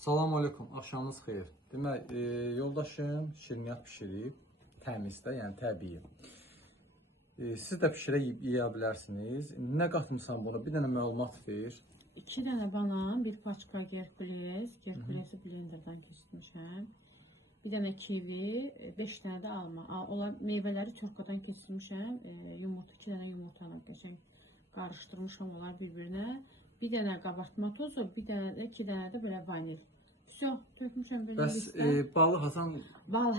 Salam aleykum, axşamınız xeyir. Demək, yoldaşım şirniyyat bişirib, təmiz də, yəni təbii. Siz də yeyə bilərsiniz. Nə qatmısan buna? Bir dənə məlumat ver. 2 dənə banan, bir paçka gerkules, gerkulesi blenderdan keçirmişəm. Bir dənə kivi, 5 dənə də alma. Onlar meyvələri çorkadan keçirmişəm. Yumurta, 2 dənə yumurtanı qəşəng qarışdırmışam onlar bir-birinə. Bir dənə qabartma tozu, bir dənə də 2 dənə də belə vanil. Vəsə, tökmüşəm belə listə. Bəs balı Hasan? Bal,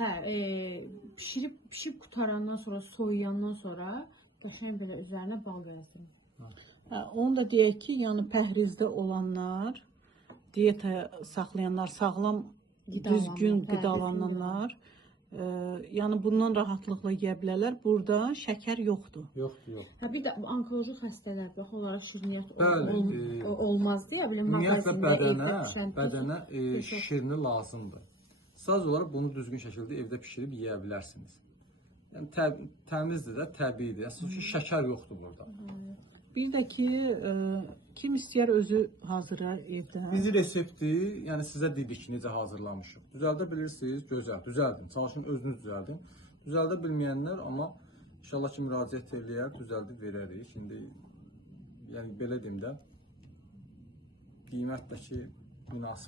pişib qutarandan sonra, soyuyandan sonra qəşəng belə üzərinə bal gəzdirim. Onu da deyək ki, yəni pəhrizdə olanlar, diyeta saxlayanlar, sağlam, düzgün qidalananlar, yəni bundan rahatlıqla yeyə bilərlər. Burada şəkər yoxdur. Yoxdur. Bir də onkoloji xəstələr, bax onlara şirniyyat olmaz deyə biləm, ümumiyyətlə bədənə şirni lazımdır. Sadəcə olaraq bunu düzgün şəkildə evdə bişirib yeyə bilərsiniz. Yəni təmizdir də, təbiidir. Əslində şəkər yoxdur burada. Bir də ki, kim istəyər özü hazıra evdə. Bizi resepti, yəni sizə dedik ki, necə hazırlamışıq. Düzəldə bilirsiniz, gözəl, düzəldin. Çalışın özünüz düzəldin. Düzəldə bilməyənlər, amma inşallah ki, müraciət eləyər, düzəldib verərik. İndi, yəni belə deyim də, qiymət də ki, münasib.